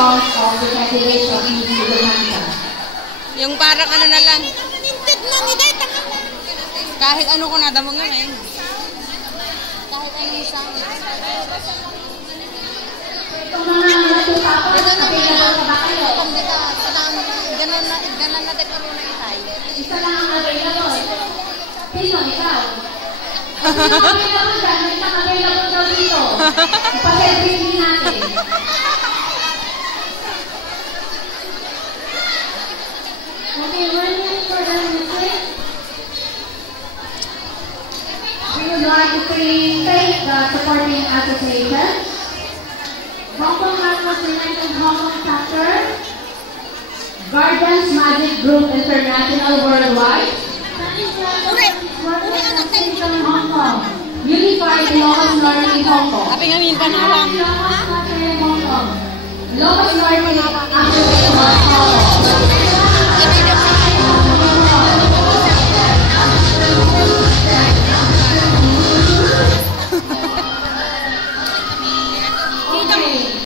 songs of the candidates of Miss Lugurhanta. Yung parang ano na lang. Kahit ano ko na, damo nga eh. Kahit ano yung song. Itong mga natutapos, available na ba kayo? Ganon na dito rin na itay. Isa lang ang available. Sino? Ikaw? Sino available dyan? May isang available daw dito. Ipaservice din natin. Okay, we're ready for the music. We would like to thank the supporting association, Hong Kong Marcos United Hong Kong Chapter, Guardians Magic Group International Worldwide, Organization Hong Kong, Unified Locals Learning Hong Kong, Locals Learning Association Hong Kong.